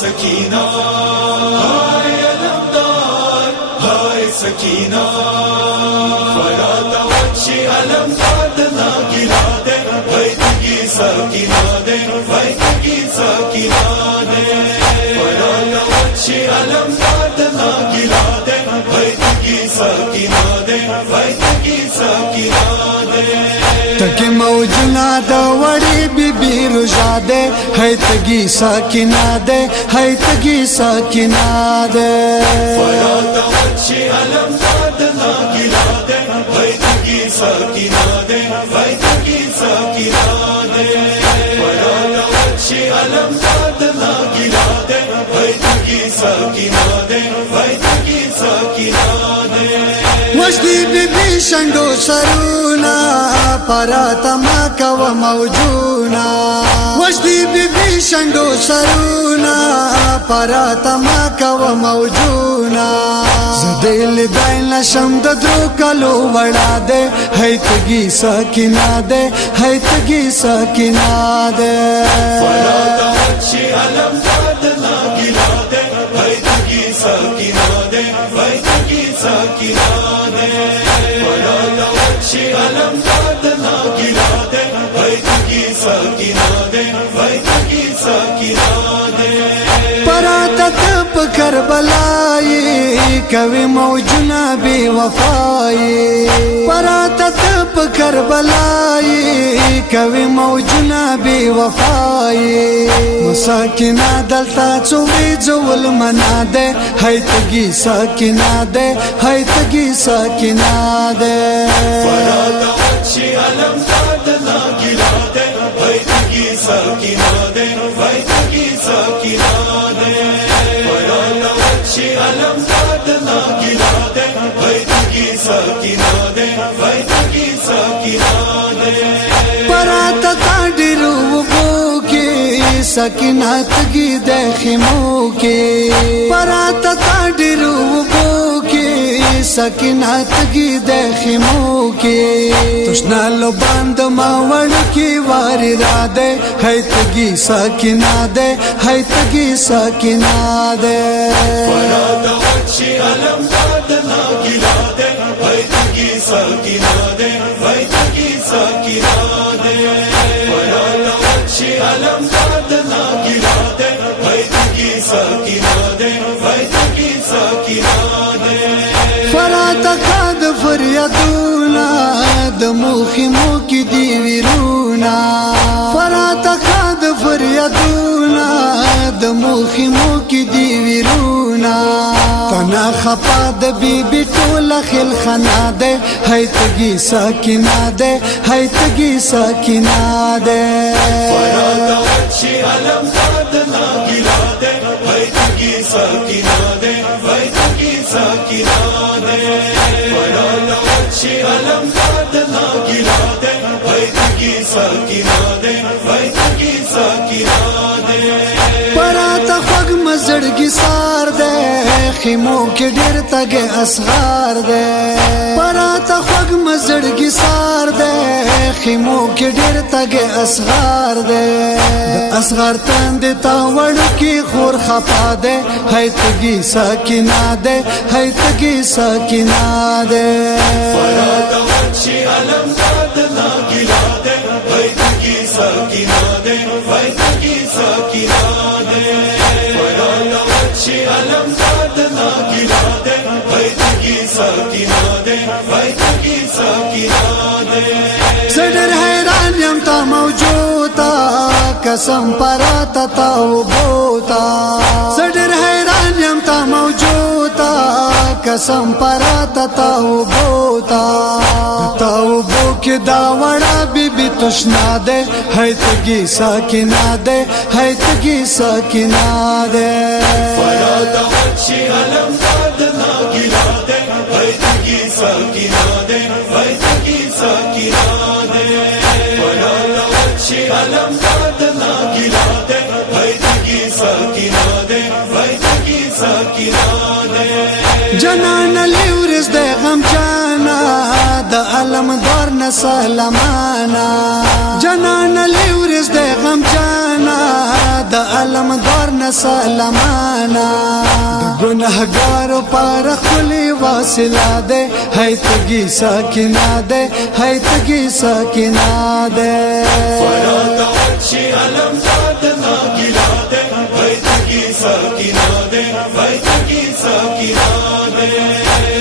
सकीना हाय अलमदार हाय सकीना फराता वच्ची अलमदार दना गिरा दे बैठकी सकीना दे बैठकी सकीना दे फराता वच्ची अलमदार दना गिरा दे बैठकी सकीना दे बैठकी सकीना दे तकी मौजना दवड़ी बीबी रुजा दे है तगी सकीना दे है तगी सकीना दे फराता वच्ची अलमदार दना गिरा दे बैठकी सकीना दे बैठकी सकीना दे फराता वच्ची अलमदार दना गिरा दे बैठकी सकीना दे बैठकी सकीना दे वजदी बीबी शंडो सरूना पराता माका व मौजूना वजदी बीबी शंडो सरूना पराता माका व मौजूना दिल दाइला शमद द्रो कलो वड़ा दे है तगी सकीना दे है तगी सकीना दे फराता वच्ची अलमदार दना गिरा दे बैठकी सकीना दे बैठकी सकीना दे फराता वच्ची अलमदार दना गिरा दे बैठकी सकीना दे बैठकी सकीना दे पराता तप करबलाई कवि मौजना बेवफाई पराता तप करबलाई कवि मौजना बेवफाई सकीना दलता चोवी जोल मना दे है तगी सकीना दे है तगी सकीना दे फराता वच्ची अलमदार दना गिरा दे बैठकी सकीना दे बैठकी सकीना दे फराता वच्ची अलमदार दना गिरा दे बैठकी सकीना दे बैठकी सकीना दे पराता ताडिरू बोके सकीना तगी दे खिमो के पराता ताडिरू बोके सकीना तगी दे खिमो के तुष्ना लो बंद मावड़ की वारी रादे है तगी सकीना दे है तगी सकीना दे फराता वच्ची अलमदार दना गिरा दे बैठकी सकीना दे बैठकी सकीना दे फराता वच्ची अलमदार दना गिरा दे बैठकी सकीना दे बैठकी सकीना दे फराता खाद फरियादूना दमुखी मुखी दीविरूना फराता खाद फरियादूना दमुखी मुखी दीविरूना तना खपा द बीबी टोला खिल खना दे है तगी सकीना दे है तगी सकीना दे फराता वच्ची अलमदार दना गिरा दे बैठकी सकीना दे बैठकी सकीना दे फराता वच्ची अलमदार दना गिरा दे बैठकी सकीना दे बैठकी सकीना दे पराता खग मजड़गी सार दे खिमो के डेर तगे असगार दे पराता खग मजड़गी सार दे खिमो के डेर तगे असगार दे असगार तन देता वड़ की खोर खपा दे है तगी सकीना दे है तगी सकीना दे फराता वच्ची अलमदार दना गिरा दे बैठकी सकीना दे बैठकी सकीना दे फराता वच्ची अलमदार दना गिरा दे बैठकी सकीना दे बैठकी सकीना दे सडर हैरान यम ता मौजूदा कसम पराता ताऊ बोता सडर हैरान यम ता मौजूदा कसम पराता ताऊ बोता ताऊ बो के दावड़ा बीबी तुष्ना दे है तगी सकीना दे है तगी सकीना दे फराता वच्ची अलमदार दना गिरा दे बैठकी सकीना दे बैठकी सकीना दे फराता वच्ची अलमदार दना गिरा दे बैठकी सकीना दे बैठकी सकीना दे जनान लिवरिस दे गम जाना द अलम दौर न सलमाना जनान लिवरिस दे गम जाना द अलम दौर न سلامانا گناہگار پر خلی واصلہ دے ہے تگی ساکینہ دے ہے تگی ساکینہ دے فرات وچی علم داد ناگلا دے ہے تگی ساکینہ دے ہے تگی ساکینہ دے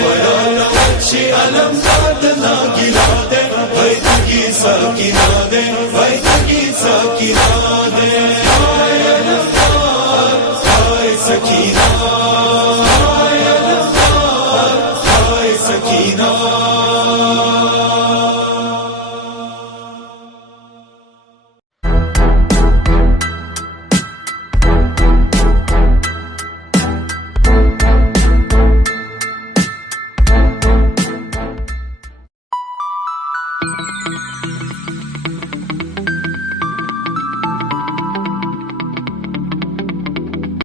فرات وچی علم داد ناگلا دے ہے تگی ساکینہ دے ہے تگی ساکینہ